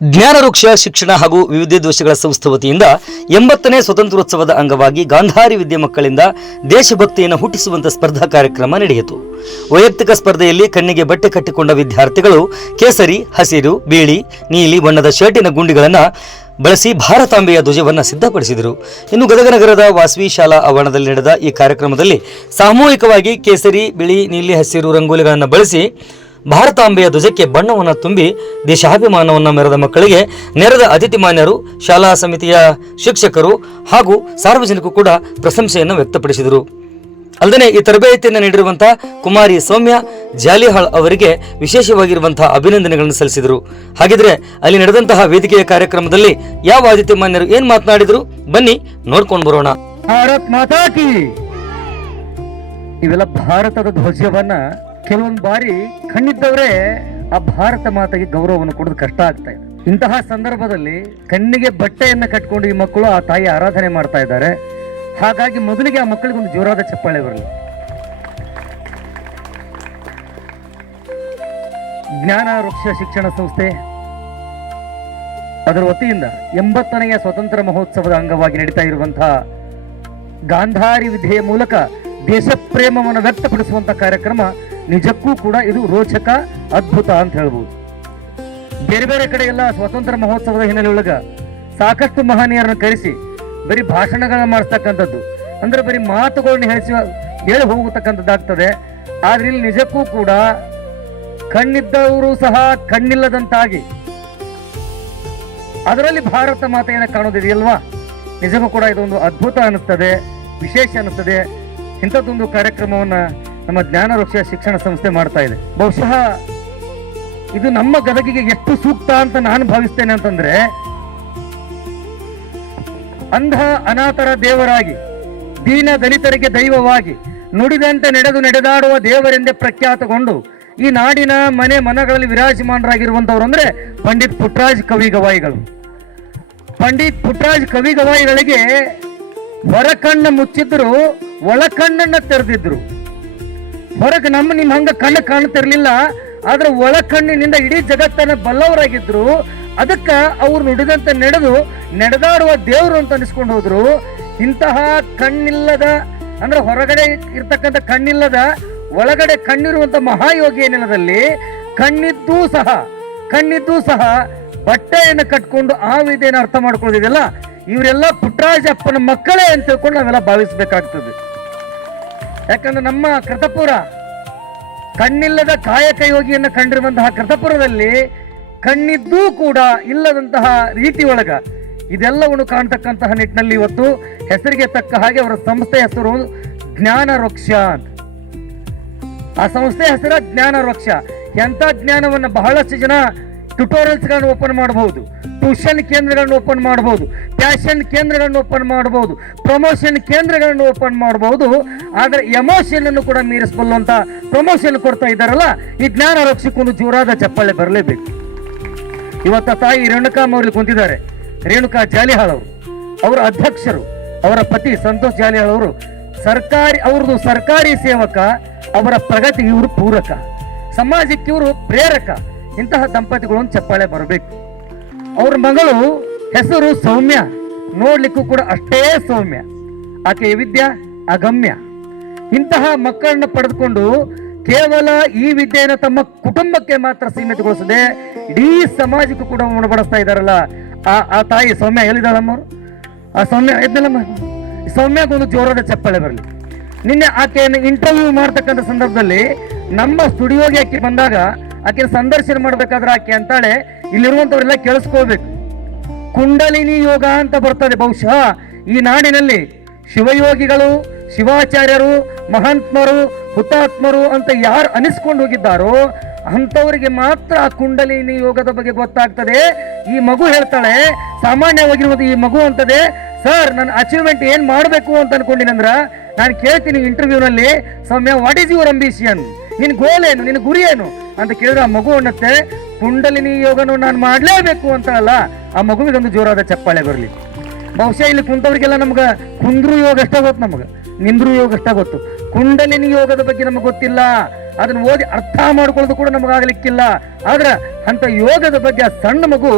ಜ್ಞಾನವೃಕ್ಷ ಶಿಕ್ಷಣ ಹಾಗೂ ವಿವಿಧೋದ್ದೇಶಗಳ ಸಂಸ್ಥೆ ವತಿಯಿಂದ 80ನೇ ಸ್ವತಂತ್ರೋತ್ಸವದ ಅಂಗವಾಗಿ ಗಾಂಧಾರಿ ವಿದ್ಯೆ ಮಕ್ಕಳಿಂದ ದೇಶಭಕ್ತಿಯನ್ನು ಹುಟ್ಟಿಸುವಂತ ಸ್ಪರ್ಧಾ ಕಾರ್ಯಕ್ರಮ ನಡೆಯಿತು. ವೈಯಕ್ತಿಕ ಸ್ಪರ್ಧೆಯಲ್ಲಿ ಕಣ್ಣಿಗೆ ಬಟ್ಟೆ ಕಟ್ಟಿಕೊಂಡ ವಿದ್ಯಾರ್ಥಿಗಳು ಕೇಸರಿ, ಹಸಿರು, ಬಿಳಿ, ನೀಲಿ ಬಣ್ಣದ ಶರ್ಟಿನ ಗುಂಡಿಗಳನ್ನು ಬಳಸಿ ಭಾರತಾಂಬೆಯ ಧ್ವಜವನ್ನು ಸಿದ್ಧಪಡಿಸಿದರು. ಇನ್ನು ಗದಗ ನಗರದ ವಾಸವಿ ಶಾಲಾ ಆವರಣದಲ್ಲಿ ನಡೆದ ಈ ಕಾರ್ಯಕ್ರಮದಲ್ಲಿ ಸಾಮೂಹಿಕವಾಗಿ ಕೇಸರಿ, ಬಿಳಿ, ನೀಲಿ, ಹಸಿರು ರಂಗೋಲಿಗಳನ್ನು ಬಳಸಿ ಭಾರತಾಂಬೆಯ ಧ್ವಜಕ್ಕೆ ಬಣ್ಣವನ್ನು ತುಂಬಿ ದೇಶಾಭಿಮಾನವನ್ನು ಮೆರೆದ ಮಕ್ಕಳಿಗೆ ನೆರೆದ ಅತಿಥಿ ಮಾನ್ಯರು, ಶಾಲಾ ಸಮಿತಿಯ ಶಿಕ್ಷಕರು ಹಾಗೂ ಸಾರ್ವಜನಿಕರು ಕೂಡ ಪ್ರಶಂಸೆಯನ್ನು ವ್ಯಕ್ತಪಡಿಸಿದರು. ಅಲ್ಲದೆ ಈ ತರಬೇತಿಯನ್ನು ನೀಡಿರುವಂತಹ ಕುಮಾರಿ ಸೌಮ್ಯ ಜಾಲಿಹಾಳ್ ಅವರಿಗೆ ವಿಶೇಷವಾಗಿರುವಂತಹ ಅಭಿನಂದನೆಗಳನ್ನು ಸಲ್ಲಿಸಿದರು. ಹಾಗಿದ್ರೆ ಅಲ್ಲಿ ನಡೆದಂತಹ ವೇದಿಕೆಯ ಕಾರ್ಯಕ್ರಮದಲ್ಲಿ ಯಾವ ಅತಿಥಿ ಮಾನ್ಯರು ಏನ್ ಮಾತನಾಡಿದ್ರು ಬನ್ನಿ ನೋಡ್ಕೊಂಡು ಬರೋಣ. ಭಾರತ್ ಮಾತಾ ಕಿ. ಇವೆಲ್ಲ ಭಾರತದ ಧ್ವಜವನ್ನ ಕೆಲವೊಂದು ಬಾರಿ ಕಣ್ಣಿದ್ದವರೇ ಆ ಭಾರತ ಮಾತೆಗೆ ಗೌರವವನ್ನು ಕೊಡೋದು ಕಷ್ಟ ಆಗ್ತಾ ಇದೆ. ಇಂತಹ ಸಂದರ್ಭದಲ್ಲಿ ಕಣ್ಣಿಗೆ ಬಟ್ಟೆಯನ್ನ ಕಟ್ಕೊಂಡು ಈ ಮಕ್ಕಳು ಆ ತಾಯಿ ಆರಾಧನೆ ಮಾಡ್ತಾ ಇದ್ದಾರೆ. ಹಾಗಾಗಿ ಮೊದಲಿಗೆ ಆ ಮಕ್ಕಳಿಗೆ ಒಂದು ಜೋರಾದ ಚಪ್ಪಾಳೆ ಬರಲಿ. ಜ್ಞಾನ ವೃಕ್ಷ ಶಿಕ್ಷಣ ಸಂಸ್ಥೆ ಅದರ ವತಿಯಿಂದ 80ನೆಯ ಸ್ವತಂತ್ರ ಮಹೋತ್ಸವದ ಅಂಗವಾಗಿ ನಡೀತಾ ಇರುವಂತಹ ಗಾಂಧಾರಿ ವಿದ್ಯೆಯ ಮೂಲಕ ದೇಶ ಪ್ರೇಮವನ್ನು ವ್ಯಕ್ತಪಡಿಸುವಂತಹ ಕಾರ್ಯಕ್ರಮ ನಿಜಕ್ಕೂ ಕೂಡ ಇದು ರೋಚಕ, ಅದ್ಭುತ ಅಂತ ಹೇಳ್ಬೋದು. ಬೇರೆ ಬೇರೆ ಕಡೆ ಎಲ್ಲ ಸ್ವಾತಂತ್ರ್ಯ ಮಹೋತ್ಸವದ ಹಿನ್ನೆಲೆಯೊಳಗ ಸಾಕಷ್ಟು ಮಹನೀಯರನ್ನು ಕರೆಸಿ ಬರೀ ಭಾಷಣಗಳನ್ನ ಮಾಡಿಸ್ತಕ್ಕಂಥದ್ದು, ಅಂದ್ರೆ ಬರೀ ಮಾತುಗಳನ್ನ ಹೇಳಿ ಹೋಗತಕ್ಕಂಥದ್ದಾಗ್ತದೆ. ಆದ್ರೆ ಇಲ್ಲಿ ನಿಜಕ್ಕೂ ಕೂಡ ಕಣ್ಣಿದ್ದವರು ಸಹ ಕಣ್ಣಿಲ್ಲದಂತಾಗಿ ಅದರಲ್ಲಿ ಭಾರತ ಮಾತೆಯನ್ನು ಕಾಣೋದಿದೆಯಲ್ವಾ, ನಿಜಕ್ಕೂ ಕೂಡ ಇದೊಂದು ಅದ್ಭುತ ಅನಿಸ್ತದೆ, ವಿಶೇಷ ಅನಿಸ್ತದೆ. ಇಂಥದ್ದೊಂದು ಕಾರ್ಯಕ್ರಮವನ್ನ ನಮ್ಮ ಜ್ಞಾನ ವೃಕ್ಷ ಶಿಕ್ಷಣ ಸಂಸ್ಥೆ ಮಾಡ್ತಾ ಇದೆ. ಬಹುಶಃ ಇದು ನಮ್ಮ ಗದಗಿಗೆ ಎಷ್ಟು ಸೂಕ್ತ ಅಂತ ನಾನು ಭಾವಿಸ್ತೇನೆ ಅಂತಂದ್ರೆ, ಅಂಧ ಅನಾಥರ ದೇವರಾಗಿ, ದೀನ ದಲಿತರಿಗೆ ದೈವವಾಗಿ, ನುಡಿದಂತೆ ನಡೆದಾಡುವ ದೇವರೆಂದೇ ಪ್ರಖ್ಯಾತಗೊಂಡು ಈ ನಾಡಿನ ಮನಗಳಲ್ಲಿ ವಿರಾಜಮಾನರಾಗಿರುವಂತವ್ರು ಅಂದ್ರೆ ಪಂಡಿತ್ ಪುಟ್ಟರಾಜ್ ಕವಿ ಗವಾಯಿಗಳು. ಪಂಡಿತ್ ಪುಟ್ಟರಾಜ್ ಕವಿ ಗವಾಯಿಗಳಿಗೆ ಹೊರಕಣ್ಣ ಮುಚ್ಚಿದ್ರು, ಒಳಕಣ್ಣನ್ನ ತೆರೆದಿದ್ರು. ಹೊರಗೆ ನಿಮ್ಮ ಹಂಗ ಕಣ್ಣು ಕಾಣುತ್ತಿರ್ಲಿಲ್ಲ, ಆದ್ರೆ ಒಳಕಣ್ಣಿನಿಂದ ಇಡೀ ಜಗತ್ತನ್ನ ಬಲ್ಲವರಾಗಿದ್ರು. ಅದಕ್ಕ ಅವ್ರು ನುಡಿದಂತೆ ನಡೆದಾಡುವ ದೇವರು ಅಂತ ಅನಿಸ್ಕೊಂಡು ಹೋದ್ರು. ಇಂತಹ ಕಣ್ಣಿಲ್ಲದ ಅಂದ್ರೆ ಹೊರಗಡೆ ಇರ್ತಕ್ಕಂಥ ಕಣ್ಣಿಲ್ಲದ ಒಳಗಡೆ ಕಣ್ಣಿರುವಂತ ಮಹಾಯೋಗಿಯ ನೆಲದಲ್ಲಿ ಕಣ್ಣಿದ್ದೂ ಸಹ ಬಟ್ಟೆಯನ್ನು ಕಟ್ಕೊಂಡು ಆ ವಿದ್ಯೆಯನ್ನು ಅರ್ಥ ಮಾಡ್ಕೊಳ್ಳೋದಿದೆಯಲ್ಲ, ಇವರೆಲ್ಲ ಪುಟ್ಟರಾಜಪ್ಪನ ಮಕ್ಕಳೇ ಅಂತ ತಿಳ್ಕೊಂಡು ನಾವೆಲ್ಲ ಭಾವಿಸ್ಬೇಕಾಗ್ತದೆ. ಯಾಕಂದ್ರೆ ನಮ್ಮ ಕೃತಪುರ ಕಣ್ಣಿಲ್ಲದ ಕಾಯಕ ಯೋಗಿಯನ್ನು ಕಂಡಿರುವಂತಹ ಕೃತಪುರದಲ್ಲಿ ಕಣ್ಣಿದ್ದೂ ಕೂಡ ಇಲ್ಲದಂತಹ ರೀತಿ ಒಳಗ ಇದೆಲ್ಲವನ್ನು ಕಾಣ್ತಕ್ಕಂತಹ ನಿಟ್ಟಿನಲ್ಲಿ ಇವತ್ತು ಹೆಸರಿಗೆ ತಕ್ಕ ಹಾಗೆ ಅವರ ಸಂಸ್ಥೆ ಹೆಸರು ಜ್ಞಾನ ವೃಕ್ಷ ಅಂತ. ಆ ಸಂಸ್ಥೆ ಹೆಸರ ಜ್ಞಾನ ವೃಕ್ಷ. ಎಂತ ಜ್ಞಾನವನ್ನ ಬಹಳಷ್ಟು ಜನ ಟ್ಯುಟೋರಿಯಲ್ಸ್ಗಳನ್ನು ಓಪನ್ ಮಾಡಬಹುದು, ಟ್ಯೂಷನ್ ಕೇಂದ್ರಗಳನ್ನು ಓಪನ್ ಮಾಡಬಹುದು, ಪ್ಯಾಷನ್ ಕೇಂದ್ರಗಳನ್ನು ಓಪನ್ ಮಾಡಬಹುದು, ಪ್ರಮೋಷನ್ ಕೇಂದ್ರಗಳನ್ನು ಓಪನ್ ಮಾಡಬಹುದು. ಆದ್ರೆ ಎಮೋಷನ್ ಅನ್ನು ಕೂಡ ಮೀರಿಸಬಲ್ಲಂತ ಪ್ರಮೋಷನ್ ಕೊಡ್ತಾ ಇದ್ದಾರಲ್ಲ, ಈ ಜ್ಞಾನ ವೃಕ್ಷಕ್ಕೊಂದು ಜೋರಾದ ಚಪ್ಪಾಳೆ ಬರಲೇಬೇಕು. ಇವತ್ತ ತಾಯಿ ರೇಣುಕಾಮ್ಮ ಅವರಲ್ಲಿ ಕುಂತಿದ್ದಾರೆ. ರೇಣುಕಾ ಜಾಲಿಹಾಳ್ ಅವರು, ಅವರ ಅಧ್ಯಕ್ಷರು, ಅವರ ಪತಿ ಸಂತೋಷ್ ಜಾಲಿಹಾಳ್ ಅವರು ಅವ್ರದ್ದು ಸರ್ಕಾರಿ ಸೇವಕ, ಅವರ ಪ್ರಗತಿಗೆ ಇವರು ಪೂರಕ, ಸಮಾಜಕ್ಕೆ ಇವರು ಪ್ರೇರಕ. ಇಂತಹ ದಂಪತಿಗಳು ಒಂದು ಚಪ್ಪಾಳೆ ಬರಬೇಕು. ಅವ್ರ ಮಗಳು ಹೆಸರು ಸೌಮ್ಯ, ನೋಡ್ಲಿಕ್ಕೂ ಕೂಡ ಅಷ್ಟೇ ಸೌಮ್ಯ. ಆಕೆಯ ವಿದ್ಯಾ ಅಗಮ್ಯ. ಇಂತಹ ಮಕ್ಕಳನ್ನ ಪಡೆದುಕೊಂಡು ಕೇವಲ ಈ ವಿದ್ಯೆಯನ್ನು ತಮ್ಮ ಕುಟುಂಬಕ್ಕೆ ಮಾತ್ರ ಸೀಮಿತಗೊಳಿಸದೆ ಇಡೀ ಸಮಾಜಕ್ಕೂ ಕೂಡ ಉಣಬಡಿಸ್ತಾ ಇದ್ದಾರಲ್ಲ, ಆ ತಾಯಿ ಸೌಮ್ಯ ಹೇಳಿದಾಳಮ್ಮ ಅವರು. ಆ ಸೌಮ್ಯ ಇದ್ನಲ್ಲಮ್ಮ, ಸೌಮ್ಯಗೊಂದು ಜೋರಾದ ಚಪ್ಪಾಳೆ ಬರಲಿ. ನಿನ್ನೆ ಆಕೆಯನ್ನು ಇಂಟರ್ವ್ಯೂ ಮಾಡ್ತಕ್ಕಂಥ ಸಂದರ್ಭದಲ್ಲಿ ನಮ್ಮ ಸ್ಟುಡಿಯೋಗೆ ಆಕೆ ಬಂದಾಗ ಆಕೆ ಸಂದರ್ಶನ ಮಾಡ್ಬೇಕಾದ್ರೆ ಆಕೆ ಅಂತಾಳೆ, ಇಲ್ಲಿರುವಂತವರೆಲ್ಲ ಕೇಳಿಸ್ಕೋಬೇಕು, ಕುಂಡಲಿನಿ ಯೋಗ ಅಂತ ಬರ್ತದೆ. ಬಹುಶಃ ಈ ನಾಡಿನಲ್ಲಿ ಶಿವಯೋಗಿಗಳು, ಶಿವಾಚಾರ್ಯರು, ಮಹಾತ್ಮರು, ಹುತಾತ್ಮರು ಅಂತ ಯಾರು ಅನಿಸ್ಕೊಂಡು ಹೋಗಿದ್ದಾರೋ ಅಂಥವರಿಗೆ ಮಾತ್ರ ಆ ಕುಂಡಲಿನಿ ಯೋಗದ ಬಗ್ಗೆ ಗೊತ್ತಾಗ್ತದೆ. ಈ ಮಗು ಹೇಳ್ತಾಳೆ, ಸಾಮಾನ್ಯವಾಗಿರುವುದು ಈ ಮಗು ಅಂತದೆ, ಸರ್ ನನ್ನ ಅಚೀವ್ಮೆಂಟ್ ಏನ್ ಮಾಡಬೇಕು ಅಂತ ಅನ್ಕೊಂಡಿನಂದ್ರ ನಾನು ಕೇಳ್ತೀನಿ ಇಂಟರ್ವ್ಯೂನಲ್ಲಿ, ಸೌಮ್ಯ ವಾಟ್ ಈಸ್ ಯುವರ್ ಅಂಬಿಷನ್, ನಿನ್ ಗೋಲ್ ಏನು, ನಿನ್ ಗುರಿ ಏನು ಅಂತ ಕೇಳಿದ್ರೆ ಆ ಮಗು ಅನ್ನತ್ತೆ, ಕುಂಡಲಿನಿ ಯೋಗನು ನಾನು ಮಾಡ್ಲೇಬೇಕು ಅಂತ ಅಲ್ಲ. ಆ ಮಗುವಿಗೊಂದು ಜೋರಾದ ಚಪ್ಪಾಳೆ ಬರಲಿ. ಬಹುಶಃ ಇಲ್ಲಿ ಕುಂತವ್ರಿಗೆಲ್ಲ ನಮ್ಗ ಕುಂದ್ರು ಯೋಗ ಅಷ್ಟ ಗೊತ್ತು, ನಮಗ ನಿಂದ್ರು ಯೋಗ ಅಷ್ಟ ಗೊತ್ತು. ಕುಂಡಲಿನಿ ಯೋಗದ ಬಗ್ಗೆ ನಮಗೆ ಗೊತ್ತಿಲ್ಲ. ಅದನ್ನ ಓದಿ ಅರ್ಥ ಮಾಡ್ಕೊಳ್ಳೋದು ಕೂಡ ನಮಗಾಗಲಿಕ್ಕಿಲ್ಲ. ಆದ್ರೆ ಅಂತ ಯೋಗದ ಬಗ್ಗೆ ಆ ಸಣ್ಣ ಮಗು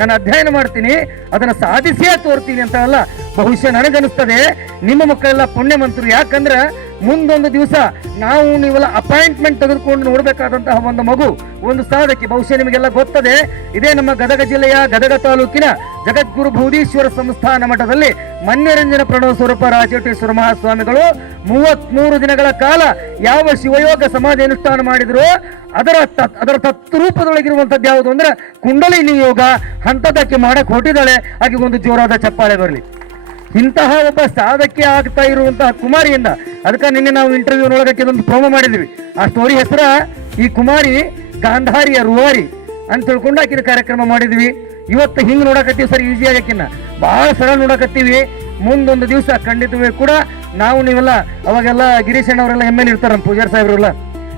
ನಾನು ಅಧ್ಯಯನ ಮಾಡ್ತೀನಿ, ಅದನ್ನ ಸಾಧಿಸೇ ತೋರ್ತೀನಿ ಅಂತ ಅಲ್ಲ. ಬಹುಶಃ ನನಗನ್ನಿಸ್ತದೆ ನಿಮ್ಮ ಮಕ್ಕಳೆಲ್ಲ ಪುಣ್ಯವಂತರು. ಯಾಕಂದ್ರೆ ಮುಂದೊಂದು ದಿವಸ ನಾವು ನೀವೆಲ್ಲ ಅಪಾಯಿಂಟ್ಮೆಂಟ್ ತೆಗೆದುಕೊಂಡು ನೋಡ್ಬೇಕಾದಂತಹ ಒಂದು ಮಗು, ಒಂದು ಸಾಧಕಿ. ಬಹುಶಃ ನಿಮಗೆಲ್ಲ ಗೊತ್ತದೆ, ಇದೇ ನಮ್ಮ ಗದಗ ಜಿಲ್ಲೆಯ ಗದಗ ತಾಲೂಕಿನ ಜಗದ್ಗುರು ಬೌದೀಶ್ವರ ಸಂಸ್ಥಾನ ಮಠದಲ್ಲಿ ಮನ್ಯರಂಜನ ಪ್ರಣವ ಸ್ವರೂಪ ರಾಜೇಟೇಶ್ವರ ಮಹಾಸ್ವಾಮಿಗಳು 33 ದಿನಗಳ ಕಾಲ ಯಾವ ಶಿವಯೋಗ ಸಮಾಧಿ ಅನುಷ್ಠಾನ ಮಾಡಿದ್ರು ಅದರ ತತ್ವರೂಪದೊಳಗಿರುವಂತದ್ದು ಯಾವುದು ಅಂದ್ರೆ ಕುಂಡಲಿನಿ ಯೋಗ. ಅಂತದಕ್ಕೆ ಮಾಡಕ್ ಹೊಟ್ಟಿದ್ದಾಳೆ. ಹಾಗೆ ಒಂದು ಜೋರಾದ ಚಪ್ಪಾಳೆ ಬರಲಿ. ಇಂತಹ ಒಬ್ಬ ಸಾಧಕಿ ಆಗ್ತಾ ಇರುವಂತಹ ಕುಮಾರಿಯಿಂದ, ಅದಕ್ಕೆ ನಿನ್ನೆ ನಾವು ಇಂಟರ್ವ್ಯೂ ನೋಡೋದಕ್ಕೆ ಒಂದು ಪ್ರೋಮೋ ಮಾಡಿದ್ವಿ. ಆ ಸ್ಟೋರಿ ಹೆಸರ ಈ ಕುಮಾರಿ ಗಾಂಧಾರಿಯ ರೂವಾರಿ ಅಂತ ತಿಳ್ಕೊಂಡು ಆಕಿನ ಕಾರ್ಯಕ್ರಮ ಮಾಡಿದ್ವಿ. ಇವತ್ತು ಹಿಂಗ್ ನೋಡಕತ್ತೀವಿ ಸರ್, ಈಸಿ ಆಗಕ್ಕಿನ್ನ ಬಹಳ ಸರಳ ನೋಡಕತ್ತೀವಿ. ಮುಂದೊಂದು ದಿವಸ ಖಂಡಿತವೇ ಕೂಡ ನಾವು ನೀವೆಲ್ಲ ಅವಾಗೆಲ್ಲ ಗಿರೀಶ್ ಅಣ್ಣವರೆಲ್ಲ ಎಮ್ಮೆಲ್ ಇರ್ತಾರ, ನಮ್ಮ ಪೂಜಾರಿ ಸಾಹೇಬ್ರೆಲ್ಲ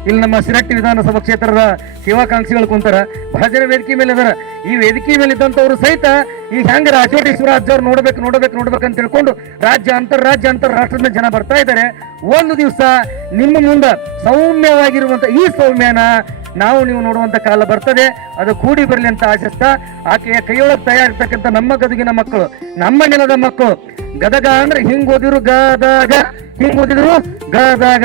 ಇಲ್ಲಿ ನಮ್ಮ ಸಿರಟ್ಟಿ ವಿಧಾನಸಭಾ ಕ್ಷೇತ್ರದ ಸೇವಾಕಾಂಕ್ಷಿಗಳು ಕುಂತಾರ. ಬಹಳ ಜನ ವೇದಿಕೆ ಮೇಲೆ ಅದಾರ. ಈ ವೇದಿಕೆ ಮೇಲೆ ಇದ್ದಂಥವ್ರು ಸಹಿತ ಈಗ ಹೆಂಗ ರಾಜೇಟೇಶ್ವರ ಅಜ್ಜವ್ರು ನೋಡ್ಬೇಕು ಅಂತ ತಿಳ್ಕೊಂಡು ರಾಜ್ಯ ಅಂತಾರಾಷ್ಟ್ರದ ಜನ ಬರ್ತಾ ಇದ್ದಾರೆ. ಒಂದು ದಿವಸ ನಿಮ್ಮ ಮುಂದೆ ಸೌಮ್ಯವಾಗಿರುವಂತ ಈ ಸೌಮ್ಯನ ನೀವು ನೋಡುವಂತ ಕಾಲ ಬರ್ತದೆ. ಅದು ಕೂಡಿ ಬರಲಿ ಅಂತ ಆಶಿಸ್ತಾ, ಆಕೆಯ ಕೈಯೊಳಗೆ ತಯಾರಿರ್ತಕ್ಕಂಥ ನಮ್ಮ ಗದಗಿನ ಮಕ್ಕಳು, ನಮ್ಮ ನೆಲದ ಮಕ್ಕಳು, ಗದಗ ಅಂದ್ರೆ ಹಿಂಗ್ ಓದಿದ್ರು ಗದಾಗ, ಹಿಂಗ್ ಓದಿದ್ರು ಗದಾಗ.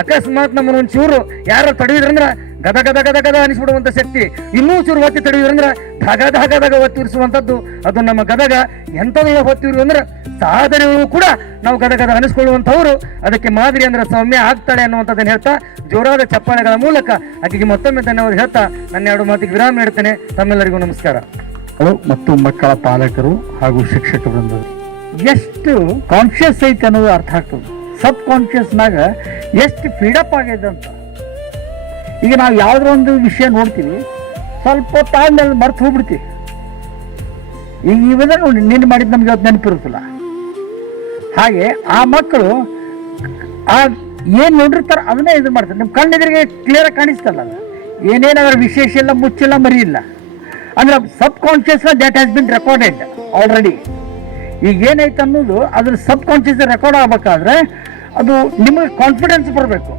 ಅಕಸ್ಮಾತ್ ನಮ್ಮನ್ನ ಒಂಚೂರು ಯಾರು ತಡೆಯುದ್ರಂದ್ರ ಗದ ಗದ ಗದ ಗದ ಅನಿಸ್ಬಿಡುವಂತ ಶಕ್ತಿ, ಇನ್ನೂ ಚೂರು ಒತ್ತಿ ತಡೆಯುದ್ರಂದ್ರ ಧಗ ಧಗ ಧಗ ಒತ್ತಿರಿಸುವಂತದ್ದು ಅದು ನಮ್ಮ ಗದಗ. ಎಂಥದನ್ನ ಒತ್ತಿರು ಅಂದ್ರೆ ಸಾಧನೆಗಳು ಕೂಡ ನಾವು ಗದಗದ ಅನಿಸ್ಕೊಳ್ಳುವಂಥವ್ರು. ಅದಕ್ಕೆ ಮಾದರಿ ಅಂದ್ರೆ ಸೌಮ್ಯ ಆಗ್ತಾಳೆ ಅನ್ನುವಂಥದ್ದನ್ನು ಹೇಳ್ತಾ ಜೋರಾದ ಚಪ್ಪಾಳೆಗಳ ಮೂಲಕ ಆಕೆಗೆ ಮತ್ತೊಮ್ಮೆ ಧನ್ಯವಾದ ಹೇಳ್ತಾ ನನ್ನ 2 ಮಾತಿಗೆ ವಿರಾಮ ನೀಡ್ತೇನೆ. ತಮ್ಮೆಲ್ಲರಿಗೂ ನಮಸ್ಕಾರ. ಮತ್ತು ಮಕ್ಕಳ ಪಾಲಕರು ಹಾಗೂ ಶಿಕ್ಷಕ ವೃಂದ ಎಷ್ಟು ಕಾನ್ಶಿಯಸ್ ಐತೆ ಅನ್ನೋದು ಅರ್ಥ ಆಗ್ತದೆ. ಸಬ್ ಕಾನ್ಶಿಯಸ್ನಾಗ ಎಷ್ಟು ಫೀಡಪ್ ಆಗಿದೆ ಅಂತ. ಈಗ ನಾವು ಯಾವುದೋ ಒಂದು ವಿಷಯ ನೋಡ್ತೀವಿ, ಸ್ವಲ್ಪ ತಾಳ್ಮೇಲೆ ಮರ್ತು ಹೋಗ್ಬಿಡ್ತೀವಿ. ಈಗ ಇವೆಲ್ಲ ನೋಡಿ ನಿನ್ನೆ ಮಾಡಿದ್ದು ನಮ್ಗೆ ಇವತ್ತು ನೆನಪಿರುತ್ತಲ್ಲ. ಹಾಗೆ ಆ ಮಕ್ಕಳು ಆ ಏನು ನೋಡಿರ್ತಾರೆ ಅದನ್ನೇ ಇದು ಮಾಡ್ತಾರೆ. ನಿಮ್ಮ ಕಣ್ಣೆದುರಿಗೆ ಕ್ಲಿಯರ್ ಆಗಿ ಕಾಣಿಸ್ತಲ್ಲ, ಅದು ಏನೇನು ಅದರ ವಿಶೇಷ ಇಲ್ಲ, ಮುಚ್ಚಿಲ್ಲ, ಮರಿ ಇಲ್ಲ. ಅಂದ್ರೆ subconscious that has been recorded already. ಈಗ ಏನೈತೆ ಅನ್ನೋದು ಅದ್ರ ಸಬ್ ಕಾನ್ಶಿಯಸ್ ರೆಕಾರ್ಡ್ ಆಗ್ಬೇಕಾದ್ರೆ ಅದು ನಿಮಗೆ ಕಾನ್ಫಿಡೆನ್ಸ್ ಬರಬೇಕು.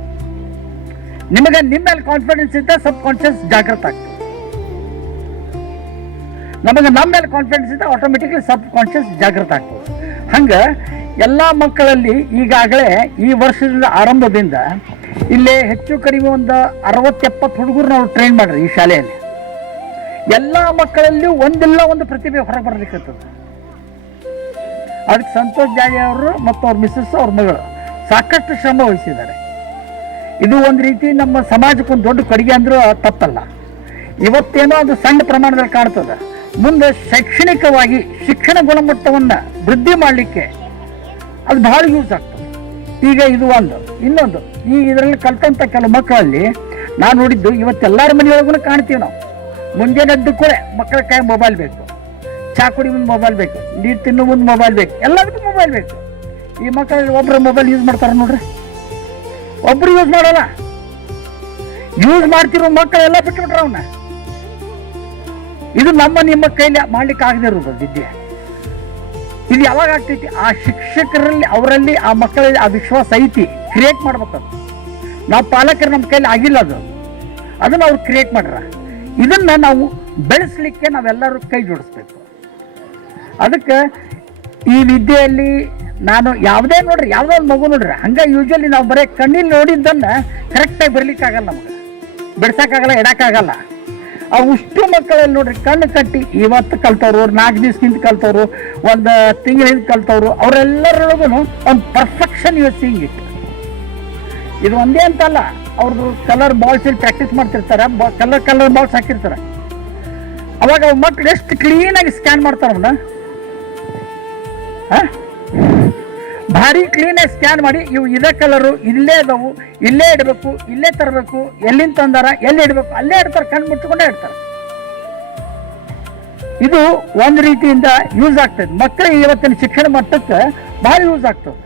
ನಿಮಗೆ ನಿಮ್ಮ ಮೇಲೆ ಕಾನ್ಫಿಡೆನ್ಸ್ ಇದ್ದ ಸಬ್ ಕಾನ್ಶಿಯಸ್ ಜಾಗೃತ ಆಗ್ತದೆ. ನಮಗೆ ನಮ್ಮ ಮೇಲೆ ಕಾನ್ಫಿಡೆನ್ಸ್ ಇದ್ದ ಆಟೋಮೆಟಿಕ್ಲಿ ಸಬ್ ಕಾನ್ಶಿಯಸ್ ಜಾಗೃತ ಆಗ್ತದೆ. ಹಂಗೆ ಎಲ್ಲ ಮಕ್ಕಳಲ್ಲಿ ಈಗಾಗಲೇ ಈ ವರ್ಷದ ಆರಂಭದಿಂದ ಇಲ್ಲೇ ಹೆಚ್ಚು ಕಡಿಮೆ ಒಂದು 60-70 ಹುಡುಗರು ನಾವು ಟ್ರೈನ್ ಮಾಡ್ರಿ ಈ ಶಾಲೆಯಲ್ಲಿ. ಎಲ್ಲ ಮಕ್ಕಳಲ್ಲಿಯೂ ಒಂದಿಲ್ಲ ಒಂದು ಪ್ರತಿಭೆ ಹೊರಗೆ ಬರಲಿಕ್ಕತ್ತದ. ಅದಕ್ಕೆ ಸಂತೋಷ್ ಜಾಲಿ ಅವರು ಮತ್ತು ಅವ್ರ ಮಿಸ್ಸಸ್ ಅವ್ರ ಮಗಳು ಸಾಕಷ್ಟು ಶ್ರಮ ವಹಿಸಿದ್ದಾರೆ. ಇದು ಒಂದು ರೀತಿ ನಮ್ಮ ಸಮಾಜಕ್ಕೊಂದು ದೊಡ್ಡ ಕೊಡುಗೆ ಅಂದ್ರೂ ತಪ್ಪಲ್ಲ. ಇವತ್ತೇನೋ ಅದು ಸಣ್ಣ ಪ್ರಮಾಣದಲ್ಲಿ ಕಾಣ್ತದೆ. ಮುಂದೆ ಶೈಕ್ಷಣಿಕವಾಗಿ ಶಿಕ್ಷಣ ಗುಣಮಟ್ಟವನ್ನು ವೃದ್ಧಿ ಮಾಡಲಿಕ್ಕೆ ಅದು ಬಹಳ ಯೂಸ್ ಆಗ್ತದೆ. ಈಗ ಇದು ಒಂದು. ಇನ್ನೊಂದು, ಈ ಇದರಲ್ಲಿ ಕಲ್ತಂಥ ಕೆಲವು ಮಕ್ಕಳಲ್ಲಿ ನಾನು ನೋಡಿದ್ದು ಇವತ್ತೆಲ್ಲರ ಮನೆಯೊಳಗೂ ಕಾಣ್ತೀವಿ ನಾವು. ಮುಂಜಾನೆ ಎದ್ದು ಕೂಡ ಮಕ್ಕಳ ಕೈ ಮೊಬೈಲ್ ಬೇಕು, ಚಾ ಕುಡಿ ಮುಂದೆ ಮೊಬೈಲ್ ಬೇಕು, ನೀರು ತಿನ್ನೋ ಮುಂದೆ ಮೊಬೈಲ್ ಬೇಕು, ಎಲ್ಲದಕ್ಕೂ ಮೊಬೈಲ್ ಬೇಕು. ಈ ಮಕ್ಕಳು ಒಬ್ಬರು ಮೊಬೈಲ್ ಯೂಸ್ ಮಾಡ್ತಾರೆ ನೋಡ್ರಿ, ಒಬ್ರು ಯೂಸ್ ಮಾಡೋಲ್ಲ. ಯೂಸ್ ಮಾಡ್ತಿರೋ ಮಕ್ಕಳೆಲ್ಲ ಬಿಟ್ಬಿಟ್ರ ಅವನ್ನ. ಇದು ನಿಮ್ಮ ಕೈಲಿ ಮಾಡ್ಲಿಕ್ಕೆ ಆಗದೆ ಇರೋದು ವಿದ್ಯೆ. ಇದು ಯಾವಾಗ ಆಗ್ತೈತಿ? ಆ ಶಿಕ್ಷಕರಲ್ಲಿ ಅವರಲ್ಲಿ ಆ ಮಕ್ಕಳಲ್ಲಿ ಆ ವಿಶ್ವಾಸ ಐತಿ, ಕ್ರಿಯೇಟ್ ಮಾಡ್ಬೇಕದು. ನಾವು ಪಾಲಕರು ನಮ್ಮ ಕೈಲಿ ಆಗಿಲ್ಲ ಅದನ್ನು ಅವ್ರು ಕ್ರಿಯೇಟ್ ಮಾಡ್ರ. ಇದನ್ನ ನಾವು ಬೆಳೆಸಲಿಕ್ಕೆ ನಾವೆಲ್ಲರೂ ಕೈ ಜೋಡಿಸ್ಬೇಕು. ಅದಕ್ಕೆ ಈ ವಿದ್ಯೆಯಲ್ಲಿ ನಾನು ಯಾವುದೇ ನೋಡ್ರಿ, ಯಾವುದೋ ಒಂದು ಮಗು ನೋಡ್ರಿ, ಹಂಗೆ ಯೂಶ್ವಲಿ ನಾವು ಬರೀ ಕಣ್ಣಿಲ್ಲಿ ನೋಡಿದ್ದನ್ನು ಕರೆಕ್ಟಾಗಿ ಬರಲಿಕ್ಕಾಗಲ್ಲ, ನಮಗೆ ಬಿಡ್ಸೋಕ್ಕಾಗಲ್ಲ, ಇಡೋಕ್ಕಾಗಲ್ಲ. ಅಷ್ಟು ಮಕ್ಕಳಲ್ಲಿ ನೋಡ್ರಿ ಕಣ್ಣು ಕಟ್ಟಿ ಇವತ್ತು ಕಲ್ತವ್ರು, 4 ದಿವಸಕ್ಕಿಂತ ಕಲ್ತವ್ರು, ಒಂದು ತಿಂಗಳಿಂದ ಕಲ್ತವ್ರು, ಅವರೆಲ್ಲರೊಳಗೂ ಒಂದು ಪರ್ಫೆಕ್ಷನ್ ಯು ಸೀಯಿಂಗ್ ಇಟ್. ಇದು ಒಂದೇ ಅಂತಲ್ಲ, ಅವ್ರದ್ದು ಕಲರ್ ಬಾಲ್ಸ್ ಇಲ್ಲಿ ಪ್ರಾಕ್ಟೀಸ್ ಮಾಡ್ತಿರ್ತಾರೆ, ಕಲರ್ ಬಾಲ್ಸ್ ಹಾಕಿರ್ತಾರೆ. ಅವಾಗ ಅವ್ರ ಮಕ್ಳು ಎಷ್ಟು ಕ್ಲೀನಾಗಿ ಸ್ಕ್ಯಾನ್ ಮಾಡ್ತಾರೆ ಅವನ್ನ, ಭಾರಿ ಕ್ಲೀನಾಗಿ ಸ್ಕ್ಯಾನ್ ಮಾಡಿ ಇವು ಇದೇ ಕಲರು, ಇಲ್ಲೇ ಅದಾವು, ಇಲ್ಲೇ ಇಡಬೇಕು, ಇಲ್ಲೇ ತರಬೇಕು, ಎಲ್ಲಿಂದ ತಂದಾರ, ಎಲ್ಲಿ ಇಡಬೇಕು, ಅಲ್ಲೇ ಇಡ್ತಾರೆ, ಕಣ್ಣು ಮುಚ್ಚಿಕೊಂಡೇ ಇಡ್ತಾರೆ. ಇದು ಒಂದು ರೀತಿಯಿಂದ ಯೂಸ್ ಆಗ್ತದೆ ಮಕ್ಕಳಿಗೆ. ಇವತ್ತಿನ ಶಿಕ್ಷಣ ಮಟ್ಟಕ್ಕೆ ಭಾಳ ಯೂಸ್ ಆಗ್ತದೆ.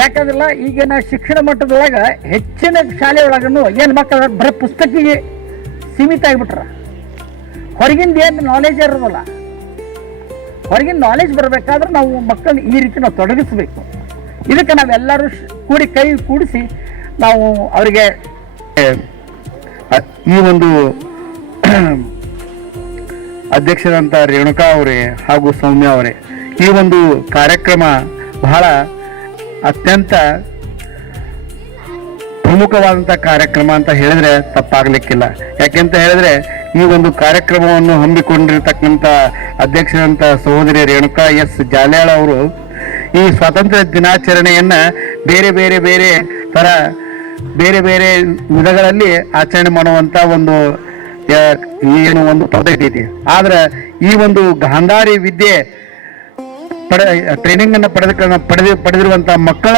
ಯಾಕಂದ್ರಲ್ಲ ಈಗಿನ ಶಿಕ್ಷಣ ಮಟ್ಟದೊಳಗೆ ಹೆಚ್ಚಿನ ಶಾಲೆ ಒಳಗೂ ಏನು ಮಕ್ಕಳು ಬರೀ ಪುಸ್ತಕಿಗೆ ಸೀಮಿತ ಆಗಿಬಿಟ್ರ. ಹೊರಗಿಂದ ಏನು ನಾಲೆಜ್ ಇರೋದಲ್ಲ. ಹೊರಗಿನ ನಾಲೆಜ್ ಬರಬೇಕಾದ್ರೆ ನಾವು ಮಕ್ಕಳನ್ನ ಈ ರೀತಿ ನಾವು ತೊಡಗಿಸ್ಬೇಕು. ಇದಕ್ಕೆ ನಾವೆಲ್ಲರೂ ಕೈ ಕೂಡಿಸಿ ನಾವು ಅವರಿಗೆ ಈ ಒಂದು ಅಧ್ಯಕ್ಷರಂತ ರೇಣುಕಾ ಅವರೇ ಹಾಗೂ ಸೌಮ್ಯ ಅವರೇ, ಈ ಒಂದು ಕಾರ್ಯಕ್ರಮ ಬಹಳ ಅತ್ಯಂತ ಪ್ರಮುಖವಾದಂಥ ಕಾರ್ಯಕ್ರಮ ಅಂತ ಹೇಳಿದ್ರೆ ತಪ್ಪಾಗ್ಲಿಕ್ಕಿಲ್ಲ. ಯಾಕೆಂತ ಹೇಳಿದ್ರೆ ಈ ಒಂದು ಕಾರ್ಯಕ್ರಮವನ್ನು ಹಮ್ಮಿಕೊಂಡಿರ್ತಕ್ಕಂಥ ಅಧ್ಯಕ್ಷರಂತ ಸಹೋದರಿ ರೇಣುಕಾ ಎಸ್ ಜಾಲ್ಯಾಳ ಅವರು ಈ ಸ್ವಾತಂತ್ರ್ಯ ದಿನಾಚರಣೆಯನ್ನ ಬೇರೆ ಬೇರೆ ಬೇರೆ ತರ ಬೇರೆ ಬೇರೆ ವಿಧಗಳಲ್ಲಿ ಆಚರಣೆ ಮಾಡುವಂತ ಒಂದು ಏನು ಒಂದು ಪದ್ಧತಿ ಇದೆ. ಆದ್ರೆ ಈ ಒಂದು ಗಾಂಧಾರಿ ವಿದ್ಯೆ ಟ್ರೈನಿಂಗ್ ಅನ್ನು ಪಡೆದಿರುವಂತ ಮಕ್ಕಳ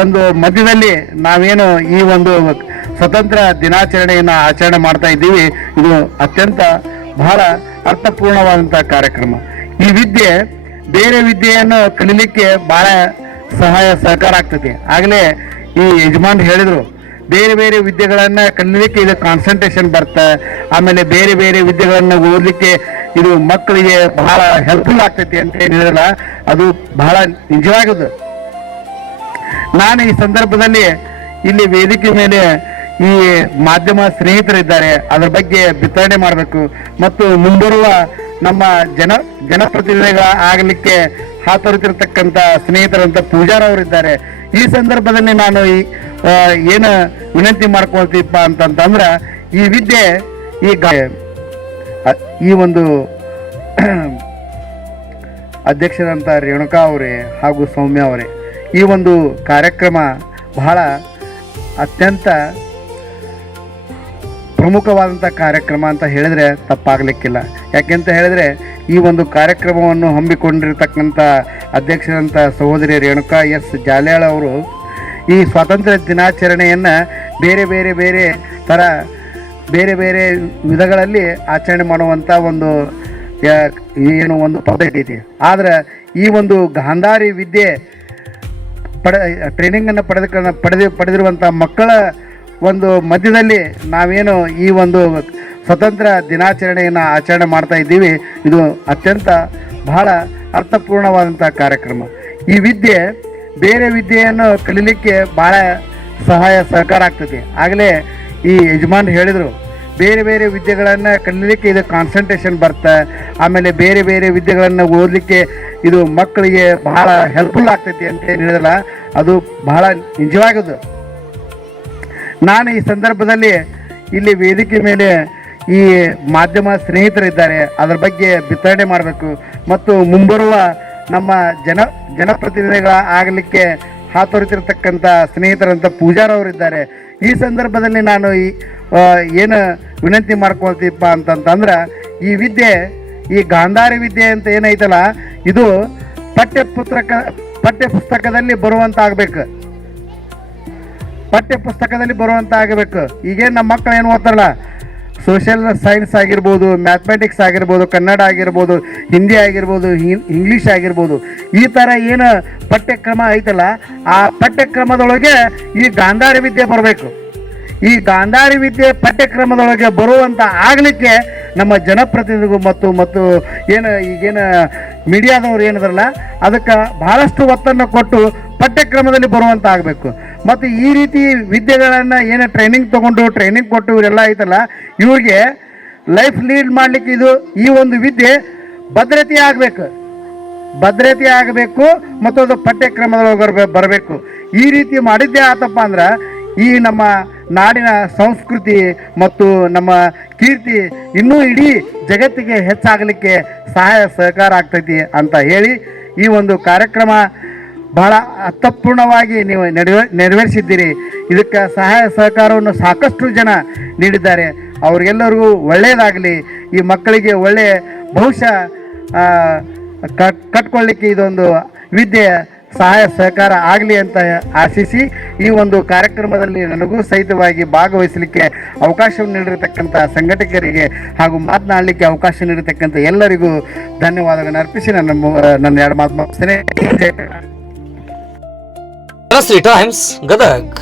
ಒಂದು ಮಧ್ಯದಲ್ಲಿ ನಾವೇನು ಈ ಒಂದು ಸ್ವತಂತ್ರ ದಿನಾಚರಣೆಯನ್ನು ಆಚರಣೆ ಮಾಡ್ತಾ ಇದ್ದೀವಿ, ಇದು ಅತ್ಯಂತ ಬಹಳ ಅರ್ಥಪೂರ್ಣವಾದಂಥ ಕಾರ್ಯಕ್ರಮ. ಈ ವಿದ್ಯೆ ಬೇರೆ ವಿದ್ಯೆಯನ್ನು ಕಲೀಲಿಕ್ಕೆ ಬಹಳ ಸಹಕಾರ ಆಗ್ತದೆ. ಆಗಲೇ ಈ ಯಜಮಾನ್ ಹೇಳಿದ್ರು, ಬೇರೆ ಬೇರೆ ವಿದ್ಯೆಗಳನ್ನ ಕಲೀಲಿಕ್ಕೆ ಇದು ಕಾನ್ಸಂಟ್ರೇಷನ್ ಬರುತ್ತೆ, ಆಮೇಲೆ ಬೇರೆ ಬೇರೆ ವಿದ್ಯೆಗಳನ್ನ ಓದಲಿಕ್ಕೆ ಇದು ಮಕ್ಕಳಿಗೆ ಬಹಳ ಹೆಲ್ಪ್ಫುಲ್ ಆಗ್ತೈತಿ ಅಂತ ಹೇಳಿದ್ರಲ್ಲ, ಅದು ಬಹಳ ನಿಜವಾಗುದು. ನಾನು ಈ ಸಂದರ್ಭದಲ್ಲಿ ಇಲ್ಲಿ ವೇದಿಕೆ ಮೇಲೆ ಈ ಮಾಧ್ಯಮ ಸ್ನೇಹಿತರಿದ್ದಾರೆ, ಅದರ ಬಗ್ಗೆ ವಿತರಣೆ ಮಾಡಬೇಕು ಮತ್ತು ಮುಂಬರುವ ನಮ್ಮ ಜನಪ್ರತಿನಿಧಿಗಳ ಆಗಲಿಕ್ಕೆ ಹಾತೊರೆತಿರ್ತಕ್ಕಂಥ ಸ್ನೇಹಿತರಂತ ಪೂಜಾರವರಿದ್ದಾರೆ. ಈ ಸಂದರ್ಭದಲ್ಲಿ ನಾನು ಏನು ವಿನಂತಿ ಮಾಡ್ಕೊಳ್ತೀಪ್ಪ ಅಂತಂದ್ರ, ಈ ವಿದ್ಯೆ ಈ ಒಂದು ಅಧ್ಯಕ್ಷರಂತ ರೇಣುಕಾ ಅವರೇ ಹಾಗೂ ಸೌಮ್ಯ ಅವರೇ, ಈ ಒಂದು ಕಾರ್ಯಕ್ರಮ ಬಹಳ ಅತ್ಯಂತ ಪ್ರಮುಖವಾದಂಥ ಕಾರ್ಯಕ್ರಮ ಅಂತ ಹೇಳಿದ್ರೆ ತಪ್ಪಾಗಲಿಕ್ಕಿಲ್ಲ. ಯಾಕೆಂತ ಹೇಳಿದ್ರೆ ಈ ಒಂದು ಕಾರ್ಯಕ್ರಮವನ್ನು ಹಮ್ಮಿಕೊಂಡಿರ್ತಕ್ಕಂಥ ಅಧ್ಯಕ್ಷರಂತ ಸಹೋದರಿ ರೇಣುಕಾ ಎಸ್ ಜಾಲ್ಯಾಳ ಅವರು ಈ ಸ್ವಾತಂತ್ರ್ಯ ದಿನಾಚರಣೆಯನ್ನು ಬೇರೆ ಬೇರೆ ಬೇರೆ ಥರ ಬೇರೆ ಬೇರೆ ವಿಧಗಳಲ್ಲಿ ಆಚರಣೆ ಮಾಡುವಂಥ ಒಂದು ಏನು ಒಂದು ಪದ್ಧತಿ ಇದೆ. ಆದರೆ ಈ ಒಂದು ಗಾಂಧಾರಿ ವಿದ್ಯೆ ಟ್ರೈನಿಂಗನ್ನು ಪಡೆದಿರುವಂಥ ಮಕ್ಕಳ ಒಂದು ಮಧ್ಯದಲ್ಲಿ ನಾವೇನು ಈ ಒಂದು ಸ್ವತಂತ್ರ ದಿನಾಚರಣೆಯನ್ನು ಆಚರಣೆ ಮಾಡ್ತಾ ಇದ್ದೀವಿ, ಇದು ಅತ್ಯಂತ ಬಹಳ ಅರ್ಥಪೂರ್ಣವಾದಂಥ ಕಾರ್ಯಕ್ರಮ. ಈ ವಿದ್ಯೆ ಬೇರೆ ವಿದ್ಯೆಯನ್ನು ಕಲೀಲಿಕ್ಕೆ ಬಹಳ ಸಹಕಾರ ಆಗ್ತದೆ. ಆಗಲೇ ಈ ಯಜಮಾನ್ ಹೇಳಿದರು, ಬೇರೆ ಬೇರೆ ವಿದ್ಯೆಗಳನ್ನು ಕಲೀಲಿಕ್ಕೆ ಇದು ಕಾನ್ಸಂಟ್ರೇಷನ್ ಬರುತ್ತೆ, ಆಮೇಲೆ ಬೇರೆ ಬೇರೆ ವಿದ್ಯೆಗಳನ್ನು ಓದಲಿಕ್ಕೆ ಇದು ಮಕ್ಕಳಿಗೆ ಬಹಳ ಹೆಲ್ಪ್ಫುಲ್ ಆಗ್ತೈತಿ ಅಂತ ಹೇಳಿದ್ರಲ್ಲ, ಅದು ಬಹಳ ನಿಜವಾಗುದು. ನಾನು ಈ ಸಂದರ್ಭದಲ್ಲಿ ಇಲ್ಲಿ ವೇದಿಕೆ ಮೇಲೆ ಈ ಮಾಧ್ಯಮ ಸ್ನೇಹಿತರಿದ್ದಾರೆ, ಅದರ ಬಗ್ಗೆ ವಿತರಣೆ ಮಾಡಬೇಕು ಮತ್ತು ಮುಂಬರುವ ನಮ್ಮ ಜನಪ್ರತಿನಿಧಿಗಳ ಆಗಲಿಕ್ಕೆ ಹಾತೊರೆತಿರ್ತಕ್ಕಂಥ ಸ್ನೇಹಿತರಂತ ಪೂಜಾರವರಿದ್ದಾರೆ. ಈ ಸಂದರ್ಭದಲ್ಲಿ ನಾನು ಏನು ವಿನಂತಿ ಮಾಡ್ಕೊಳ್ತೀಪ್ಪ ಅಂತಂದ್ರೆ, ಈ ವಿದ್ಯೆ ಈ ಗಾಂಧಾರಿ ವಿದ್ಯೆ ಅಂತ ಏನೈತಲ್ಲ, ಇದು ಪಠ್ಯಪುಸ್ತಕದಲ್ಲಿ ಬರುವಂತ ಆಗಬೇಕು. ಪಠ್ಯಪುಸ್ತಕದಲ್ಲಿ ಬರುವಂತ ಆಗಬೇಕು. ಈಗೇನು ನಮ್ಮ ಮಕ್ಕಳು ಏನು ಓದ್ತಾರಲ್ಲ, ಸೋಷಿಯಲ್ ಸೈನ್ಸ್ ಆಗಿರ್ಬೋದು, ಮ್ಯಾಥಮೆಟಿಕ್ಸ್ ಆಗಿರ್ಬೋದು, ಕನ್ನಡ ಆಗಿರ್ಬೋದು, ಹಿಂದಿ ಆಗಿರ್ಬೋದು, ಇಂಗ್ಲೀಷ್ ಆಗಿರ್ಬೋದು, ಈ ಥರ ಏನು ಪಠ್ಯಕ್ರಮ ಐತಲ್ಲ, ಆ ಪಠ್ಯಕ್ರಮದೊಳಗೆ ಈ ಗಾಂಧಾರಿ ವಿದ್ಯೆ ಬರಬೇಕು. ಈ ಗಾಂಧಾರಿ ವಿದ್ಯೆ ಪಠ್ಯಕ್ರಮದೊಳಗೆ ಬರುವಂಥ ಆಗಲಿಕ್ಕೆ ನಮ್ಮ ಜನಪ್ರತಿನಿಧಿಗಳು ಮತ್ತು ಈಗೇನು ಮೀಡಿಯಾದವ್ರು ಏನಿದಾರಲ್ಲ, ಅದಕ್ಕೆ ಬಹಳಷ್ಟು ಒತ್ತನ್ನು ಕೊಟ್ಟು ಪಠ್ಯಕ್ರಮದಲ್ಲಿ ಬರುವಂಥ ಆಗಬೇಕು. ಮತ್ತು ಈ ರೀತಿ ವಿದ್ಯೆಗಳನ್ನು ಏನು ಟ್ರೈನಿಂಗ್ ಕೊಟ್ಟು ಇವರೆಲ್ಲ ಐತಲ್ಲ, ಇವ್ರಿಗೆ ಲೈಫ್ ಲೀಡ್ ಮಾಡಲಿಕ್ಕೆ ಈ ಒಂದು ವಿದ್ಯೆ ಭದ್ರತೆ ಆಗಬೇಕು ಮತ್ತು ಅದು ಪಠ್ಯಕ್ರಮದೊಳಗೆ ಬರಬೇಕು. ಈ ರೀತಿ ಮಾಡಿದ್ದೇ ಆತಪ್ಪ ಅಂದ್ರೆ ಈ ನಮ್ಮ ನಾಡಿನ ಸಂಸ್ಕೃತಿ ಮತ್ತು ನಮ್ಮ ಕೀರ್ತಿ ಇನ್ನೂ ಇಡೀ ಜಗತ್ತಿಗೆ ಹೆಚ್ಚಾಗಲಿಕ್ಕೆ ಸಹಕಾರ ಆಗ್ತೈತಿ ಅಂತ ಹೇಳಿ, ಈ ಒಂದು ಕಾರ್ಯಕ್ರಮ ಬಹಳ ಅರ್ಥಪೂರ್ಣವಾಗಿ ನೀವು ನೆರವೇರಿಸಿದ್ದೀರಿ. ಇದಕ್ಕೆ ಸಹಕಾರವನ್ನು ಸಾಕಷ್ಟು ಜನ ನೀಡಿದ್ದಾರೆ. ಅವ್ರಿಗೆಲ್ಲರಿಗೂ ಒಳ್ಳೆಯದಾಗಲಿ, ಈ ಮಕ್ಕಳಿಗೆ ಒಳ್ಳೆಯ ಭವಿಷ್ಯ ಕಟ್ಕೊಳ್ಳಿಕ್ಕೆ ಇದೊಂದು ವಿದ್ಯೆ ಸಹಕಾರ ಆಗಲಿ ಅಂತ ಆಶಿಸಿ, ಈ ಒಂದು ಕಾರ್ಯಕ್ರಮದಲ್ಲಿ ನನಗೂ ಸಹಿತವಾಗಿ ಭಾಗವಹಿಸಲಿಕ್ಕೆ ಅವಕಾಶವನ್ನು ನೀಡಿರತಕ್ಕಂಥ ಸಂಘಟಕರಿಗೆ ಹಾಗೂ ಮಾತನಾಡಲಿಕ್ಕೆ ಅವಕಾಶ ನೀಡಿರತಕ್ಕಂಥ ಎಲ್ಲರಿಗೂ ಧನ್ಯವಾದಗಳನ್ನು ಅರ್ಪಿಸಿ ನನ್ನ ಎರಡು ಮಾತು ಮುಗಿಸ್ತೇನೆ. ಶ್ರೀ ಟೈಮ್ಸ್ ಗದಗ್.